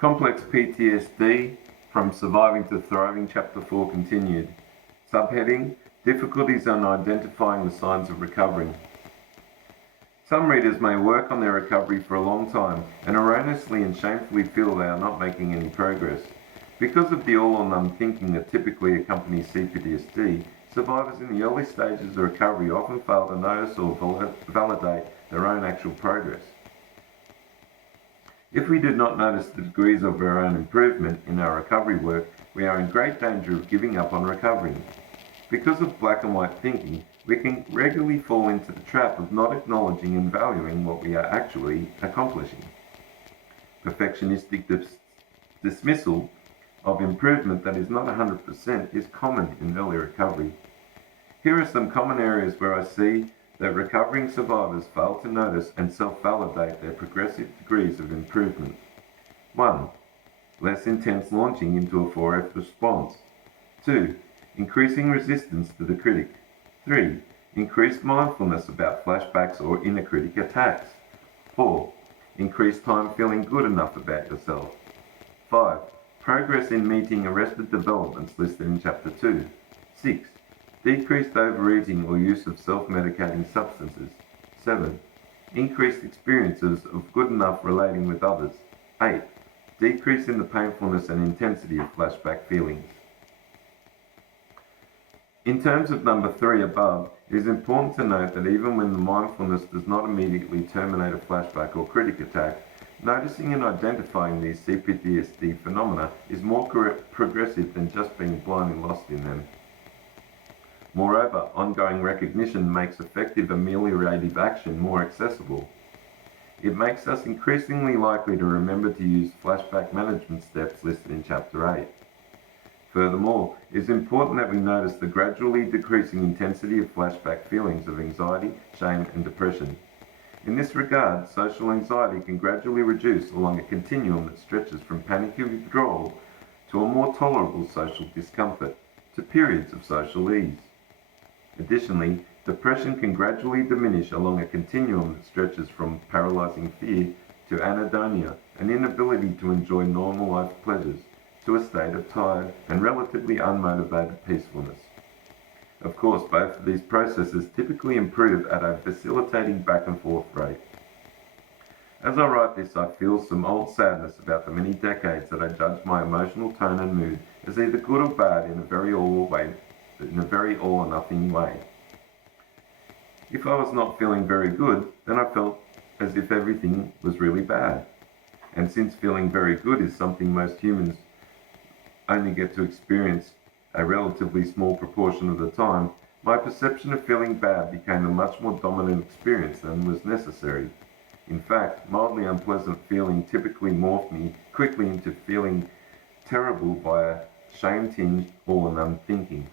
Complex PTSD, From Surviving to Thriving, Chapter 4 continued. Subheading, Difficulties in Identifying the Signs of Recovering. Some readers may work on their recovery for a long time and erroneously and shamefully feel they are not making any progress. Because of the all-or-none thinking that typically accompanies CPTSD, survivors in the early stages of recovery often fail to notice or validate their own actual progress. If we do not notice the degrees of our own improvement in our recovery work, we are in great danger of giving up on recovering. Because of black and white thinking, we can regularly fall into the trap of not acknowledging and valuing what we are actually accomplishing. Perfectionistic dismissal of improvement that is not 100% is common in early recovery. Here are some common areas where I see that recovering survivors fail to notice and self-validate their progressive degrees of improvement. 1. Less intense launching into a 4F response. 2. Increasing resistance to the critic. 3. Increased mindfulness about flashbacks or inner critic attacks. 4. Increased time feeling good enough about yourself. 5. Progress in meeting arrested developments listed in Chapter 2. 6. Decreased overeating or use of self-medicating substances. 7. Increased experiences of good enough relating with others. 8. Decrease in the painfulness and intensity of flashback feelings. In terms of number 3 above, it is important to note that even when the mindfulness does not immediately terminate a flashback or critic attack, noticing and identifying these CPTSD phenomena is more progressive than just being blindly lost in them. Moreover, ongoing recognition makes effective ameliorative action more accessible. It makes us increasingly likely to remember to use flashback management steps listed in Chapter 8. Furthermore, it is important that we notice the gradually decreasing intensity of flashback feelings of anxiety, shame, and depression. In this regard, social anxiety can gradually reduce along a continuum that stretches from panicky withdrawal to a more tolerable social discomfort, to periods of social ease. Additionally, depression can gradually diminish along a continuum that stretches from paralyzing fear to anhedonia, an inability to enjoy normal life pleasures, to a state of tired and relatively unmotivated peacefulness. Of course, both of these processes typically improve at a facilitating back and forth rate. As I write this, I feel some old sadness about the many decades that I judged my emotional tone and mood as either good or bad in a very all or nothing way. If I was not feeling very good, then I felt as if everything was really bad. And since feeling very good is something most humans only get to experience a relatively small proportion of the time, my perception of feeling bad became a much more dominant experience than was necessary. In fact, mildly unpleasant feeling typically morphed me quickly into feeling terrible via shame-tinged all-or-none thinking.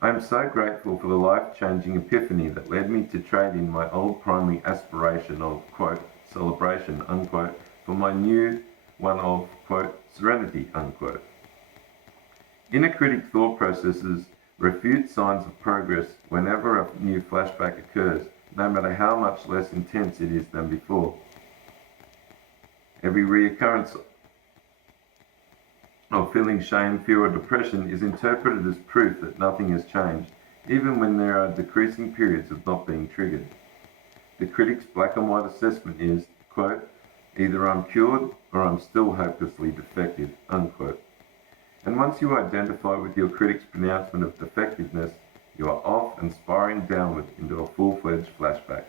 I am so grateful for the life-changing epiphany that led me to trade in my old primary aspiration of, quote, celebration, unquote, for my new one of, quote, serenity, unquote. Inner critic thought processes refute signs of progress whenever a new flashback occurs, no matter how much less intense it is than before. Every reoccurrence of feeling shame, fear, or depression is interpreted as proof that nothing has changed, even when there are decreasing periods of not being triggered. The critic's black and white assessment is, quote, either I'm cured or I'm still hopelessly defective, unquote. And once you identify with your critic's pronouncement of defectiveness, you are off and spiraling downward into a full-fledged flashback,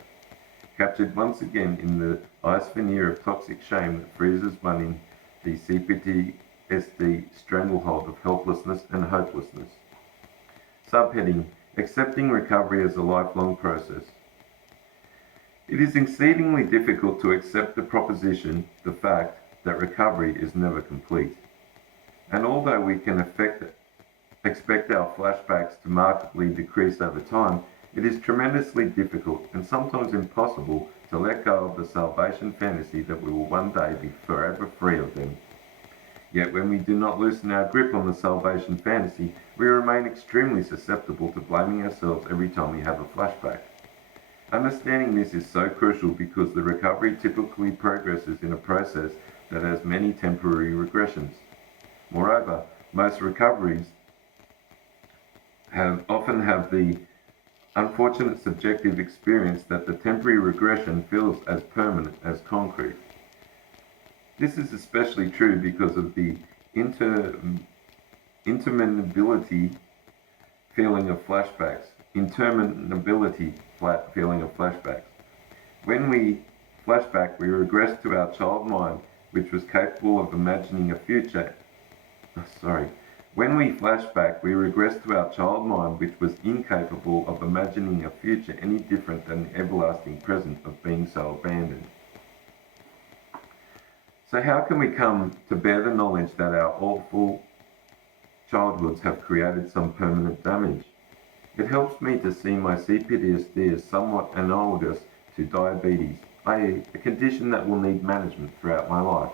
captured once again in the ice veneer of toxic shame that freezes one in the CPTSD stranglehold of helplessness and hopelessness. Subheading, Accepting Recovery as a Lifelong Process. It is exceedingly difficult to accept the proposition, the fact, that recovery is never complete. And although we can expect our flashbacks to markedly decrease over time, it is tremendously difficult and sometimes impossible to let go of the salvation fantasy that we will one day be forever free of them. Yet when we do not loosen our grip on the salvation fantasy, we remain extremely susceptible to blaming ourselves every time we have a flashback. Understanding this is so crucial because the recovery typically progresses in a process that has many temporary regressions. Moreover, most recoveries often have the unfortunate subjective experience that the temporary regression feels as permanent as concrete. This is especially true because of the interminability feeling of flashbacks. Feeling of flashbacks. When we flashback, we regress to our child mind, which was capable of imagining a future. When we flashback, we regress to our child mind, which was incapable of imagining a future any different than the everlasting present of being so abandoned. So how can we come to bear the knowledge that our awful childhoods have created some permanent damage? It helps me to see my CPTSD as somewhat analogous to diabetes, i.e. a condition that will need management throughout my life.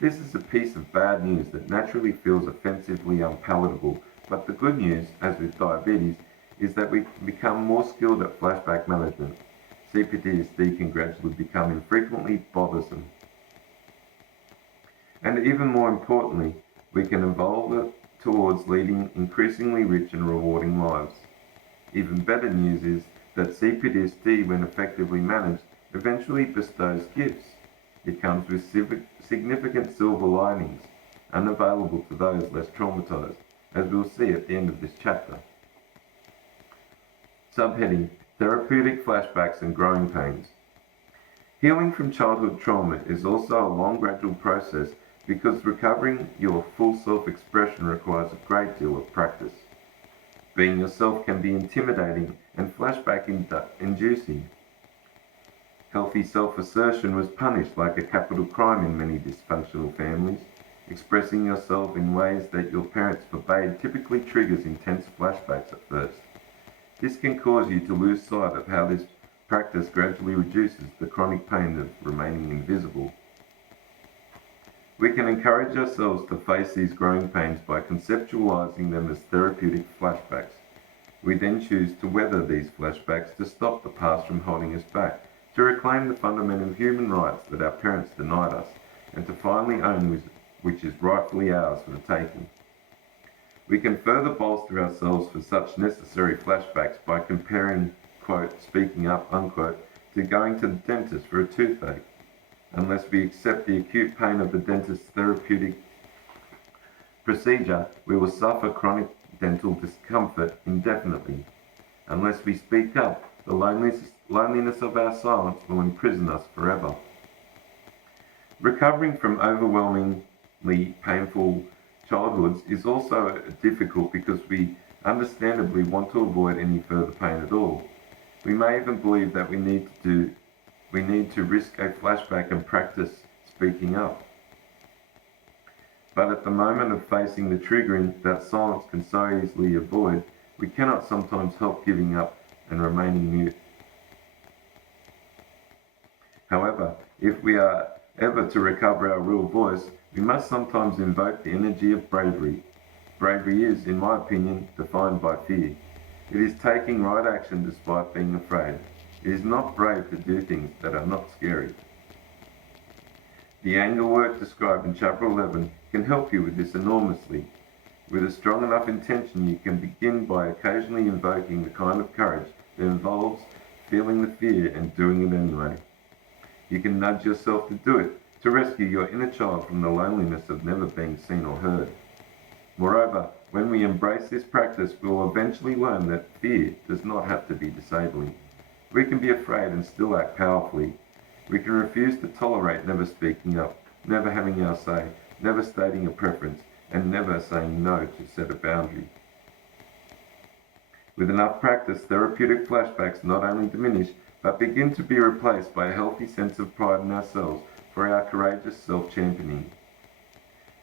This is a piece of bad news that naturally feels offensively unpalatable, but the good news, as with diabetes, is that we become more skilled at flashback management. CPTSD can gradually become infrequently bothersome. And even more importantly, we can evolve it towards leading increasingly rich and rewarding lives. Even better news is that CPTSD, when effectively managed, eventually bestows gifts. It comes with significant silver linings, unavailable to those less traumatized, as we'll see at the end of this chapter. Subheading: Therapeutic Flashbacks and Growing Pains. Healing from childhood trauma is also a long, gradual process because recovering your full self-expression requires a great deal of practice. Being yourself can be intimidating and flashback-inducing. Healthy self-assertion was punished like a capital crime in many dysfunctional families. Expressing yourself in ways that your parents forbade typically triggers intense flashbacks at first. This can cause you to lose sight of how this practice gradually reduces the chronic pain of remaining invisible. We can encourage ourselves to face these growing pains by conceptualizing them as therapeutic flashbacks. We then choose to weather these flashbacks to stop the past from holding us back, to reclaim the fundamental human rights that our parents denied us, and to finally own which is rightfully ours for the taking. We can further bolster ourselves for such necessary flashbacks by comparing, quote, speaking up, unquote, to going to the dentist for a toothache. Unless we accept the acute pain of the dentist's therapeutic procedure, we will suffer chronic dental discomfort indefinitely. Unless we speak up, the loneliness of our silence will imprison us forever. Recovering from overwhelmingly painful childhoods is also difficult because we understandably want to avoid any further pain at all. We may even believe that we need to risk a flashback and practice speaking up. But at the moment of facing the triggering that silence can so easily avoid, we cannot sometimes help giving up and remaining mute. However, if we are ever to recover our real voice, we must sometimes invoke the energy of bravery. Bravery is, in my opinion, defined by fear. It is taking right action despite being afraid. It is not brave to do things that are not scary. The anger work described in chapter 11 can help you with this enormously. With a strong enough intention, you can begin by occasionally invoking the kind of courage that involves feeling the fear and doing it anyway. You can nudge yourself to do it, to rescue your inner child from the loneliness of never being seen or heard. Moreover, when we embrace this practice, we will eventually learn that fear does not have to be disabling. We can be afraid and still act powerfully. We can refuse to tolerate never speaking up, never having our say, never stating a preference, and never saying no to set a boundary. With enough practice, therapeutic flashbacks not only diminish, but begin to be replaced by a healthy sense of pride in ourselves for our courageous self-championing.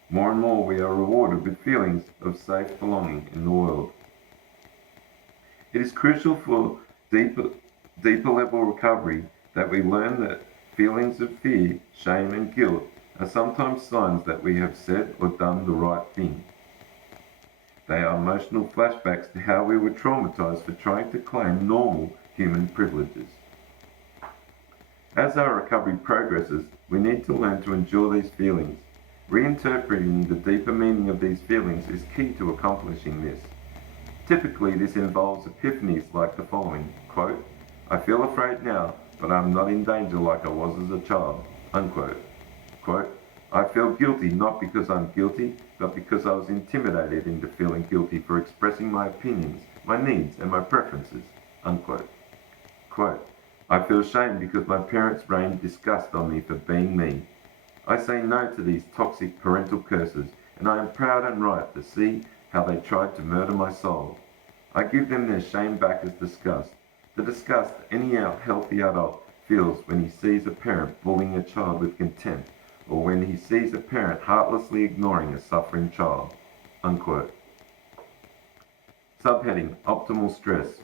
More and more we are rewarded with feelings of safe belonging in the world. It is crucial for deeper level recovery that we learn that feelings of fear, shame and guilt are sometimes signs that we have said or done the right thing. They are emotional flashbacks to how we were traumatized for trying to claim normal human privileges. As our recovery progresses, we need to learn to endure these feelings. Reinterpreting the deeper meaning of these feelings is key to accomplishing this. Typically, this involves epiphanies like the following, quote, "I feel afraid now, but I'm not in danger like I was as a child," unquote. Quote, "I feel guilty not because I'm guilty, but because I was intimidated into feeling guilty for expressing my opinions, my needs, and my preferences," unquote. Quote, "I feel shame because my parents rained disgust on me for being me. I say no to these toxic parental curses, and I am proud and right to see how they tried to murder my soul. I give them their shame back as disgust, the disgust any healthy adult feels when he sees a parent bullying a child with contempt, or when he sees a parent heartlessly ignoring a suffering child," unquote. Subheading, Optimal Stress.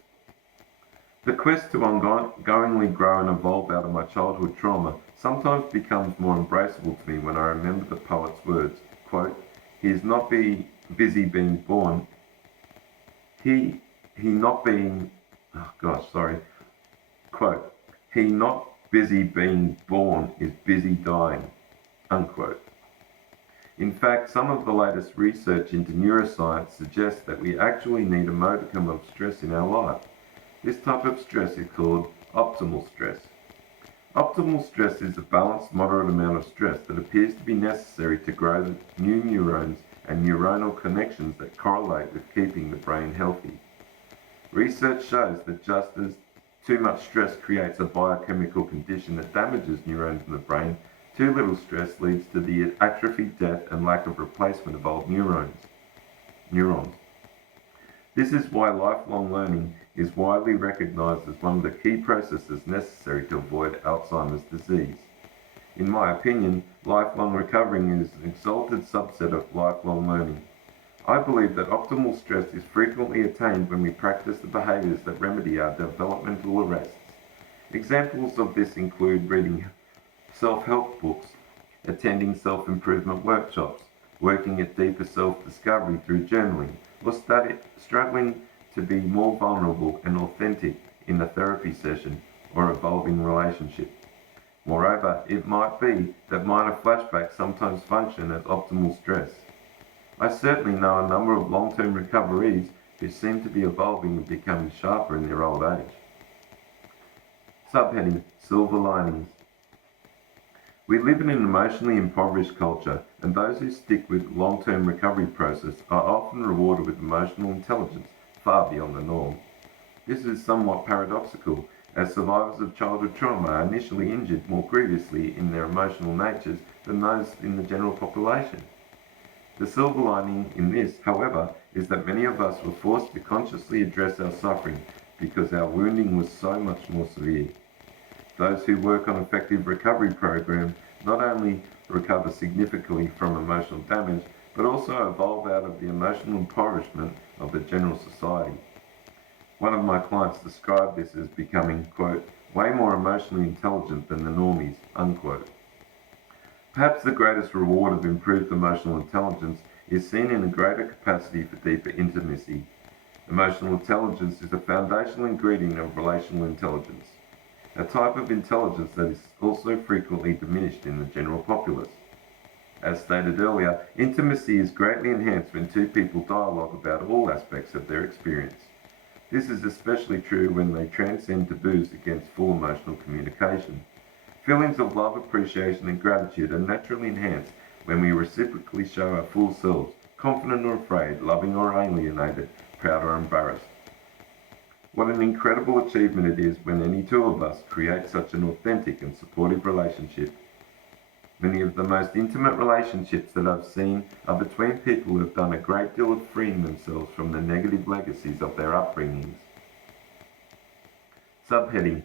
The quest to ongoingly grow and evolve out of my childhood trauma sometimes becomes more embraceable to me when I remember the poet's words, quote, "He is not busy being born, he not being, quote, "He not busy being born is busy dying," unquote. In fact, some of the latest research into neuroscience suggests that we actually need a modicum of stress in our life. This type of stress is called optimal stress. Optimal stress is a balanced, moderate amount of stress that appears to be necessary to grow the new neurons and neuronal connections that correlate with keeping the brain healthy. Research shows that just as too much stress creates a biochemical condition that damages neurons in the brain, too little stress leads to the atrophy, death, and lack of replacement of old neurons. This is why lifelong learning is widely recognized as one of the key processes necessary to avoid Alzheimer's disease. In my opinion, lifelong recovery is an exalted subset of lifelong learning. I believe that optimal stress is frequently attained when we practice the behaviors that remedy our developmental arrests. Examples of this include reading self-help books, attending self-improvement workshops, working at deeper self-discovery through journaling, or struggling to be more vulnerable and authentic in a therapy session or evolving relationship. Moreover, it might be that minor flashbacks sometimes function as optimal stress. I certainly know a number of long-term recoverees who seem to be evolving and becoming sharper in their old age. Subheading, Silver Linings. We live in an emotionally impoverished culture, and those who stick with long-term recovery process are often rewarded with emotional intelligence far beyond the norm. This is somewhat paradoxical, as survivors of childhood trauma are initially injured more grievously in their emotional natures than those in the general population. The silver lining in this, however, is that many of us were forced to consciously address our suffering because our wounding was so much more severe. Those who work on effective recovery programs not only recover significantly from emotional damage, but also evolve out of the emotional impoverishment of the general society. One of my clients described this as becoming, quote, "way more emotionally intelligent than the normies," unquote. Perhaps the greatest reward of improved emotional intelligence is seen in a greater capacity for deeper intimacy. Emotional intelligence is a foundational ingredient of relational intelligence, a type of intelligence that is also frequently diminished in the general populace. As stated earlier, intimacy is greatly enhanced when two people dialogue about all aspects of their experience. This is especially true when they transcend taboos against full emotional communication. Feelings of love, appreciation, and gratitude are naturally enhanced when we reciprocally show our full selves, confident or afraid, loving or alienated, proud or embarrassed. What an incredible achievement it is when any two of us create such an authentic and supportive relationship. Many of the most intimate relationships that I've seen are between people who have done a great deal of freeing themselves from the negative legacies of their upbringings. Subheading,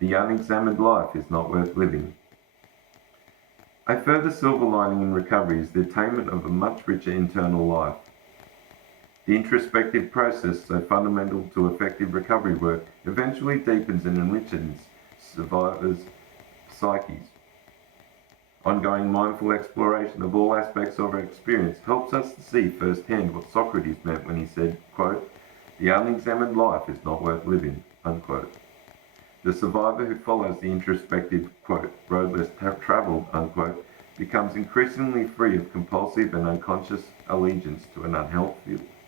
The Unexamined Life is Not Worth Living. A further silver lining in recovery is the attainment of a much richer internal life. The introspective process, so fundamental to effective recovery work, eventually deepens and enriches survivors' psyches. Ongoing mindful exploration of all aspects of our experience helps us to see firsthand what Socrates meant when he said, quote, "The unexamined life is not worth living," unquote. The survivor who follows the introspective, quote, road less travelled, unquote, becomes increasingly free of compulsive and unconscious allegiance to an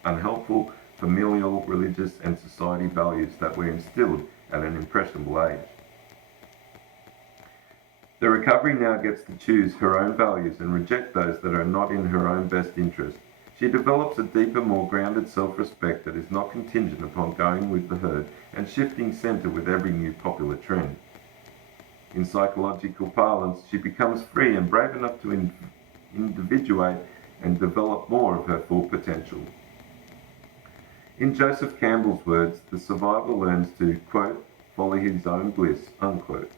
unhelpful familial, religious, and society values that were instilled at an impressionable age. The recovery now gets to choose her own values and reject those that are not in her own best interest. She develops a deeper, more grounded self-respect that is not contingent upon going with the herd and shifting centre with every new popular trend. In psychological parlance, she becomes free and brave enough to individuate and develop more of her full potential. In Joseph Campbell's words, the survivor learns to, quote, follow his own bliss, unquote.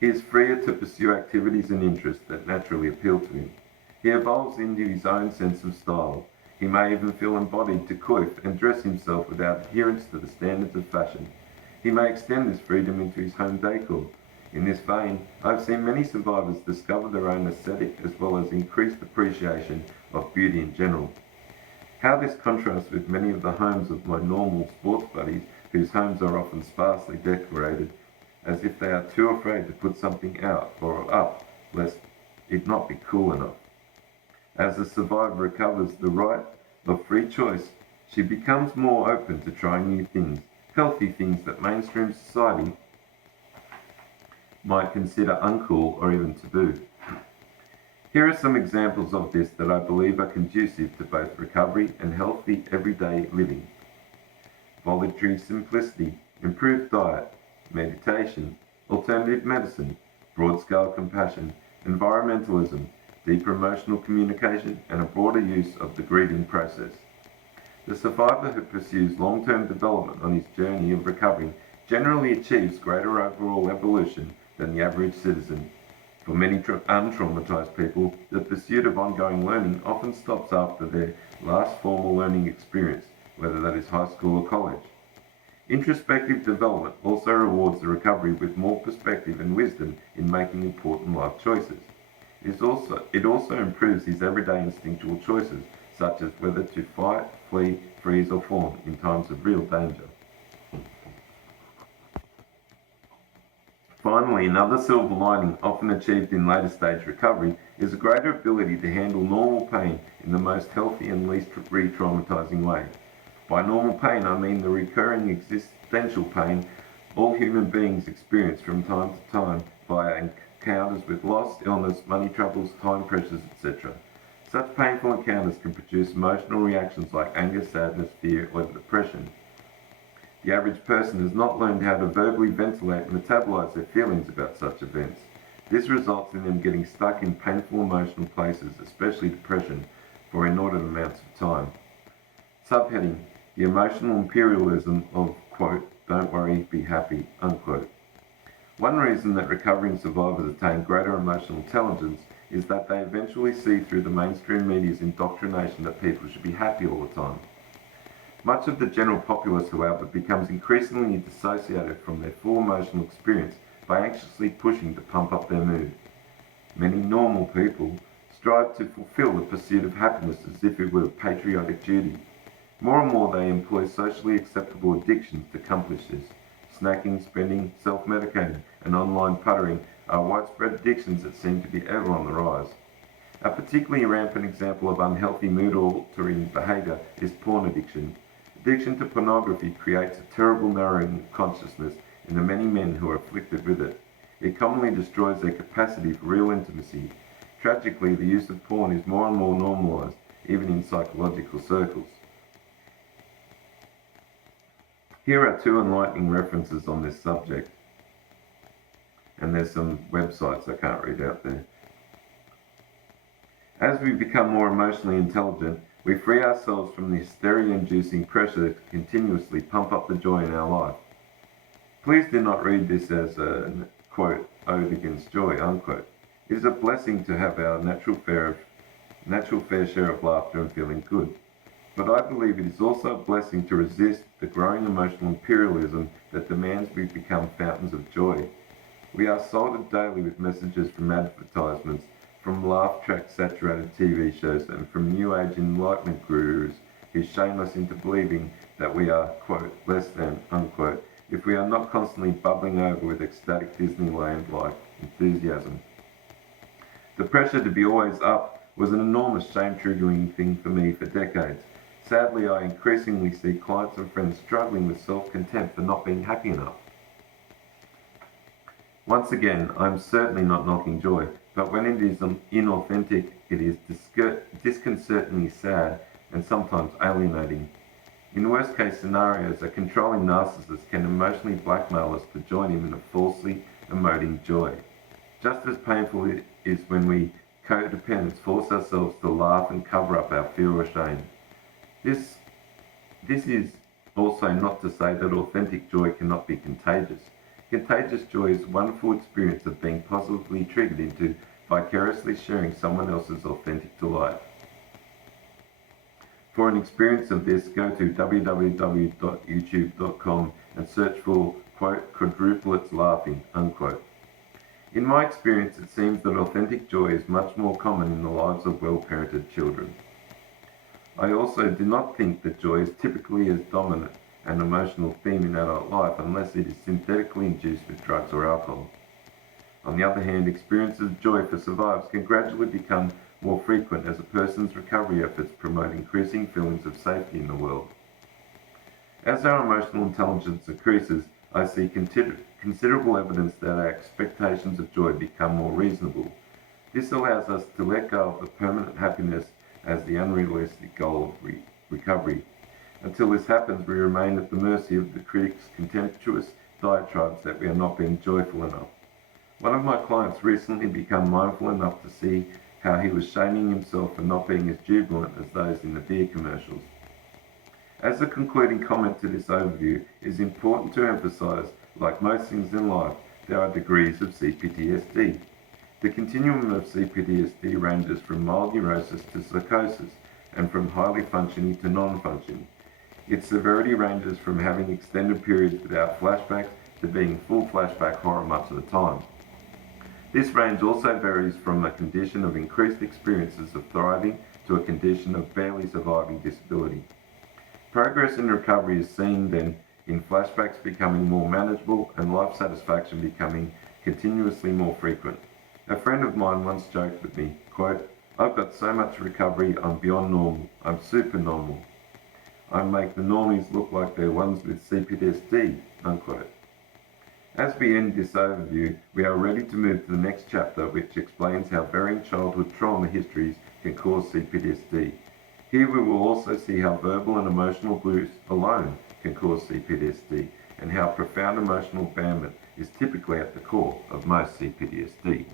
He is freer to pursue activities and interests that naturally appeal to him. He evolves into his own sense of style. He may even feel embodied to coif and dress himself without adherence to the standards of fashion. He may extend this freedom into his home decor. In this vein, I have seen many survivors discover their own aesthetic as well as increased appreciation of beauty in general. How this contrasts with many of the homes of my normal sports buddies, whose homes are often sparsely decorated, as if they are too afraid to put something out or up, lest it not be cool enough. As the survivor recovers the right of free choice, she becomes more open to trying new things, healthy things that mainstream society might consider uncool or even taboo. Here are some examples of this that I believe are conducive to both recovery and healthy everyday living. Voluntary simplicity, improved diet, meditation, alternative medicine, broad-scale compassion, environmentalism, deeper emotional communication, and a broader use of the grieving process. The survivor who pursues long-term development on his journey of recovery generally achieves greater overall evolution than the average citizen. For many untraumatized people, the pursuit of ongoing learning often stops after their last formal learning experience, whether that is high school or college. Introspective development also rewards the recovery with more perspective and wisdom in making important life choices. It also improves his everyday instinctual choices, such as whether to fight, flee, freeze, or fawn in times of real danger. Finally, another silver lining often achieved in later stage recovery is a greater ability to handle normal pain in the most healthy and least re-traumatizing way. By normal pain, I mean the recurring existential pain all human beings experience from time to time via encounters with loss, illness, money troubles, time pressures, etc. Such painful encounters can produce emotional reactions like anger, sadness, fear, or depression. The average person has not learned how to verbally ventilate and metabolize their feelings about such events. This results in them getting stuck in painful emotional places, especially depression, for inordinate amounts of time. Subheading: the emotional imperialism of, quote, don't worry, be happy, unquote. One reason that recovering survivors attain greater emotional intelligence is that they eventually see through the mainstream media's indoctrination that people should be happy all the time. Much of the general populace, however, becomes increasingly dissociated from their full emotional experience by anxiously pushing to pump up their mood. Many normal people strive to fulfill the pursuit of happiness as if it were a patriotic duty. More and more they employ socially acceptable addictions to accomplish this. Snacking, spending, self-medicating, and online puttering are widespread addictions that seem to be ever on the rise. A particularly rampant example of unhealthy mood-altering behaviour is porn addiction. Addiction to pornography creates a terrible narrowing of consciousness in the many men who are afflicted with it. It commonly destroys their capacity for real intimacy. Tragically, the use of porn is more and more normalised, even in psychological circles. Here are two enlightening references on this subject, and there's some websites I can't read out there. As we become more emotionally intelligent, we free ourselves from the hysteria-inducing pressure to continuously pump up the joy in our life. Please do not read this as a, quote, ode against joy, unquote. It is a blessing to have our natural fair share of laughter and feeling good. But I believe it is also a blessing to resist the growing emotional imperialism that demands we become fountains of joy. We are assaulted daily with messages from advertisements, from laugh-track saturated TV shows, and from New Age enlightenment gurus who shame us into believing that we are, quote, less than, unquote, if we are not constantly bubbling over with ecstatic Disneyland-like enthusiasm. The pressure to be always up was an enormous shame-triggering thing for me for decades. Sadly, I increasingly see clients and friends struggling with self-contempt for not being happy enough. Once again, I'm certainly not knocking joy, but when it is inauthentic, it is disconcertingly sad and sometimes alienating. In worst-case scenarios, a controlling narcissist can emotionally blackmail us to join him in a falsely emoting joy. Just as painful it is when we codependents force ourselves to laugh and cover up our fear or shame. This is also not to say that authentic joy cannot be contagious. Contagious joy is a wonderful experience of being positively triggered into vicariously sharing someone else's authentic delight. For an experience of this, go to www.youtube.com and search for, quote, quadruplets laughing, unquote. In my experience, it seems that authentic joy is much more common in the lives of well-parented children. I also do not think that joy is typically as dominant an emotional theme in adult life unless it is synthetically induced with drugs or alcohol. On the other hand, experiences of joy for survivors can gradually become more frequent as a person's recovery efforts promote increasing feelings of safety in the world. As our emotional intelligence increases, I see considerable evidence that our expectations of joy become more reasonable. This allows us to let go of the permanent happiness as the unrealistic goal of recovery. Until this happens, we remain at the mercy of the critic's contemptuous diatribes that we are not being joyful enough. One of my clients recently became mindful enough to see how he was shaming himself for not being as jubilant as those in the beer commercials. As a concluding comment to this overview, it is important to emphasize, like most things in life, there are degrees of CPTSD. The continuum of CPTSD ranges from mild neurosis to psychosis, and from highly functioning to non-functioning. Its severity ranges from having extended periods without flashbacks to being full flashback horror much of the time. This range also varies from a condition of increased experiences of thriving to a condition of barely surviving disability. Progress in recovery is seen then in flashbacks becoming more manageable and life satisfaction becoming continuously more frequent. A friend of mine once joked with me, quote, "I've got so much recovery, I'm beyond normal. I'm super normal. I make the normies look like they're ones with CPTSD," unquote. As we end this overview, we are ready to move to the next chapter, which explains how varying childhood trauma histories can cause CPTSD. Here we will also see how verbal and emotional abuse alone can cause CPTSD, and how profound emotional abandonment is typically at the core of most CPTSD.